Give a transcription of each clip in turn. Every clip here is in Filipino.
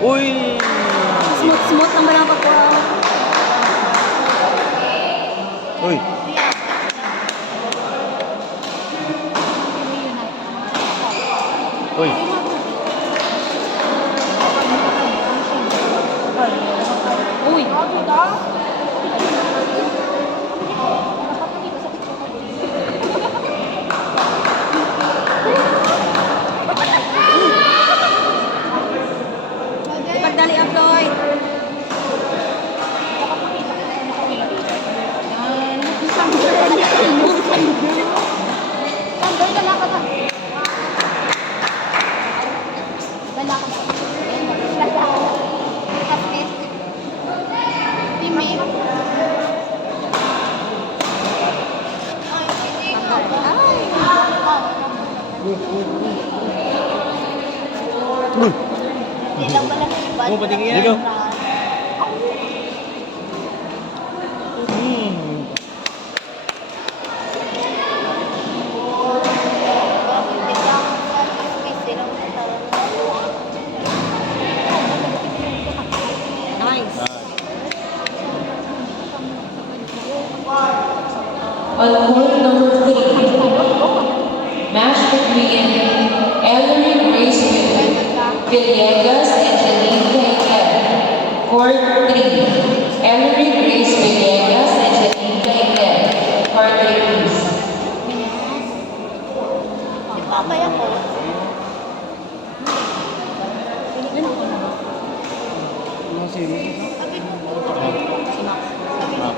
Uy! Smooth naman ang pagkuha. Uy! Uy! Uy! Ipagdali ang Floyd. Uy! Mo patingin Dito. yan. Nice. On court number 3, match between Ellery Graceman, Villegas, and Janine Cainel. Court 3, Ellery Grace Villegas and Janine Cainel. Court 3, please. Papaya ko. Mga series. Si Max.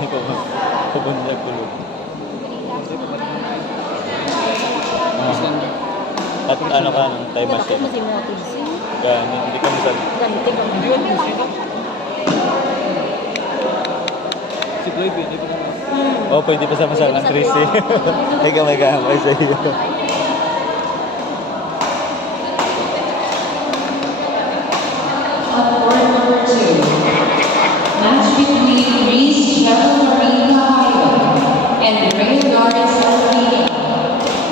Ikaw ba? Pabundag tulog. At ano ka ng time Ako machine? mas emotive. Gani, hindi ka masal. Ganti ka. Si Floyd, hindi pa naman. Oh, pwede pa sa masal ng Tracy. Ay ka may kahamay sa iyo. On court number 2, match between Reese Cheryl Marie Cahayo and Ray Lawrence Alvina.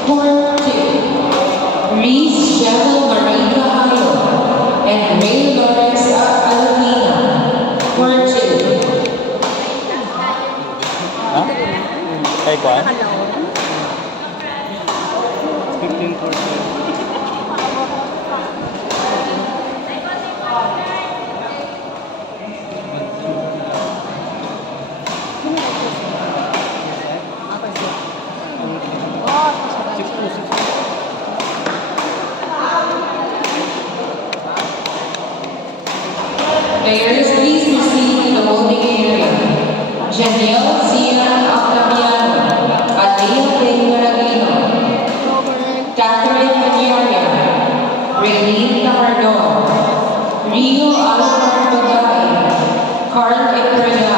Court 2, Reese Cheryl Marie Cahayo and Ray Lawrence Alvina. Court 2. Ha? Kay Kwan? 15 for Players, please proceed in the holding area. Janelle Zia Octaviano, Alea Plain Maragino, Catherine Panyaria, Raylene Tamardon, Rio Alvar Bagay, Carl Epraya,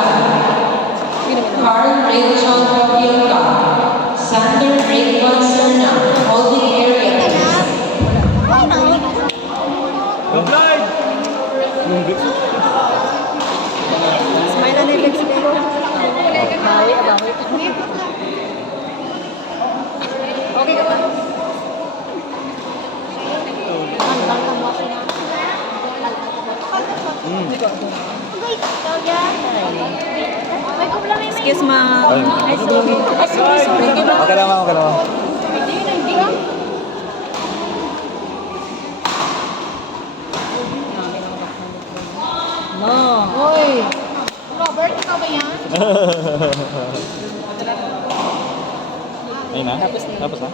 Carl Rachel Papielka, Sander Raymond Serna, holding area. Blind! Smile na nila si Pero. Bawi, abawi. Okay ka ba? Excuse ma. Ay, sorry. Ay, sorry. Okay lang, okay lang. No. Hoy. Robert, ikaw ba yan? Ayun na? Tapos na. Tapos na?